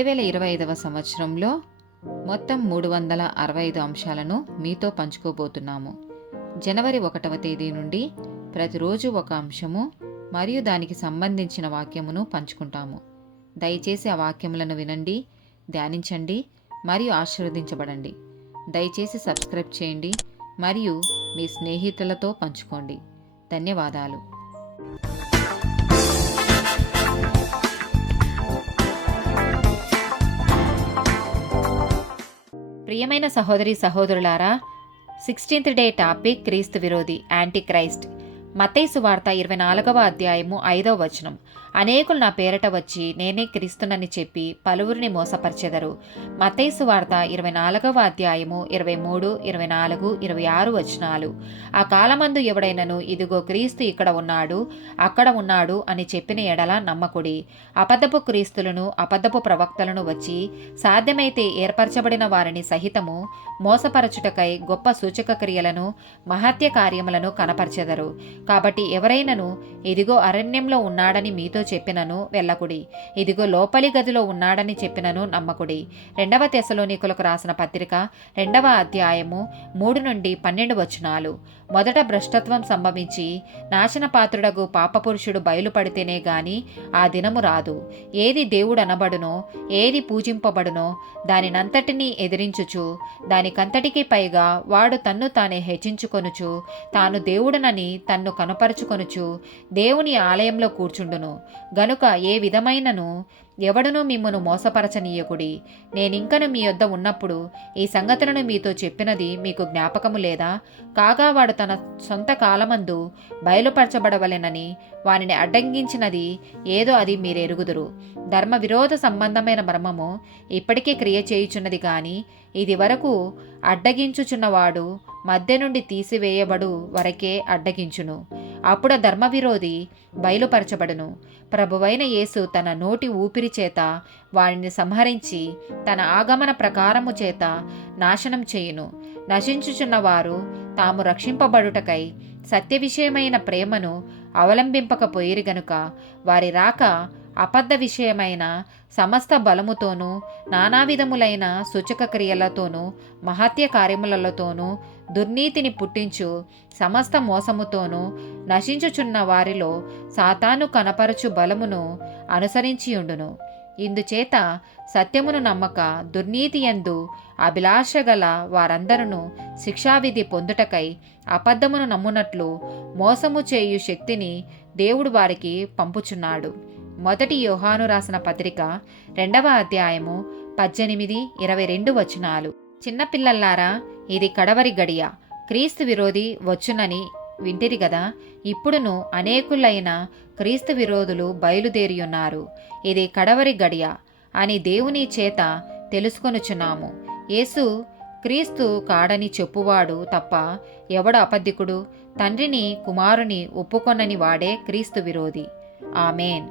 2025వ సంవత్సరంలో మొత్తం 365 అంశాలను మీతో పంచుకోబోతున్నాము. జనవరి 1వ తేదీ నుండి ప్రతిరోజు ఒక అంశము మరియు దానికి సంబంధించిన వాక్యమును పంచుకుంటాము. దయచేసి ఆ వాక్యములను వినండి, ధ్యానించండి మరియు ఆశీర్వదించబడండి. దయచేసి సబ్స్క్రైబ్ చేయండి మరియు మీ స్నేహితులతో పంచుకోండి. ధన్యవాదాలు. ప్రియమైన సహోదరి సహోదరులారా, 16th డే టాపిక్ క్రీస్తు విరోధి, యాంటీ క్రైస్ట్. మత్తయి సువార్త 24వ అధ్యాయము 5వ వచనం. అనేకులు నా పేరట వచ్చి నేనే క్రీస్తునని చెప్పి పలువురిని మోసపరిచెదరు. మత్తయి సువార్త 24వ అధ్యాయము 23, 24, 26 వచనాలు. ఆ కాలమందు ఎవడైనను ఇదిగో క్రీస్తు ఇక్కడ ఉన్నాడు, అక్కడ ఉన్నాడు అని చెప్పిన ఎడల నమ్మకుడి. అబద్ధపు క్రీస్తులను, అబద్ధపు ప్రవక్తలను వచ్చి సాధ్యమైతే ఏర్పరచబడిన వారిని సహితము మోసపరచుటకై గొప్ప సూచక క్రియలను, మహత్య కార్యములను కనపరచెదరు. కాబట్టి ఎవరైనను ఇదిగో అరణ్యంలో ఉన్నాడని మీతో చెప్పినను వెళ్ళకుడి, ఇదిగో లోపలి గదిలో ఉన్నాడని చెప్పినను నమ్మకుడి. 2వ తెస్సలోనికులకు రాసిన పత్రిక 2వ అధ్యాయము 3 నుండి 12 వచనాలు. మొదట భ్రష్టత్వం సంభవించి నాశనపాత్రుడగు పాపపురుషుడు బయలుపడితేనే గాని ఆ దినము రాదు. ఏది దేవుడు అనబడునో, ఏది పూజింపబడునో దానినంతటినీ ఎదిరించుచు, దానికంతటికీ పైగా వాడు తన్ను తానే హెచ్చించుకొనుచు, తాను దేవుడనని తన్ను కనపరుచుకొనుచు దేవుని ఆలయంలో కూర్చుండును. గనుక ఏ విధమైనను ఎవడునూ మిమ్మును మోసపరచనీయకుడి. నేనింకను మీ యొద్ద ఉన్నప్పుడు ఈ సంగతులను మీతో చెప్పినది మీకు జ్ఞాపకము లేదా? కాగా వాడు తన సొంత కాలమందు బయలుపరచబడవలెనని వానిని అడ్డంగించినది ఏదో అది మీరెరుగుదురు. ధర్మ విరోధ సంబంధమైన మర్మము ఇప్పటికే క్రియ చేయుచున్నది గాని ఇది వరకు అడ్డగించుచున్నవాడు మధ్య నుండి తీసివేయబడు వరకే అడ్డగించును. అప్పుడు ధర్మవిరోధి బయలుపరచబడును. ప్రభువైన యేసు తన నోటి ఊపిరి చేత వారిని సంహరించి తన ఆగమన ప్రకారము చేత నాశనం చేయును. నశించుచున్నవారు తాము రక్షింపబడుటకై సత్య విషయమైన ప్రేమను అవలంబింపకపోయిరి గనుక వారి రాక అబద్ధ విషయమైన సమస్త బలముతోనూ, నానావిధములైన సూచక క్రియలతోనూ, మహత్య కార్యములతోనూ, దుర్నీతిని పుట్టించు సమస్త మోసముతోనూ నశించుచున్న వారిలో సాతాను కనపరచు బలమును అనుసరించియుండును. ఇందుచేత సత్యమును నమ్మక దుర్నీతి యందు అభిలాష గల వారందరూ శిక్షావిధి పొందుటకై అబద్ధమును నమ్మునట్లు మోసము చేయు శక్తిని దేవుడు వారికి పంపుచున్నాడు. మొదటి యోహాను రాసిన పత్రిక 2వ అధ్యాయము 18, 22 వచనాలు. చిన్నపిల్లల్లారా, ఇది కడవరి గడియ. క్రీస్తు విరోధి వచ్చునని వింటిరి గదా. ఇప్పుడును అనేకులైన క్రీస్తు విరోధులు బయలుదేరియున్నారు. ఇది కడవరి గడియ అని దేవుని చేత తెలుసుకొనుచున్నాము. యేసు క్రీస్తు కాడని చెప్పువాడు తప్ప ఎవడు అబద్ధికుడు? తండ్రిని కుమారుని ఒప్పుకొనని వాడే క్రీస్తు విరోధి. ఆమేన్.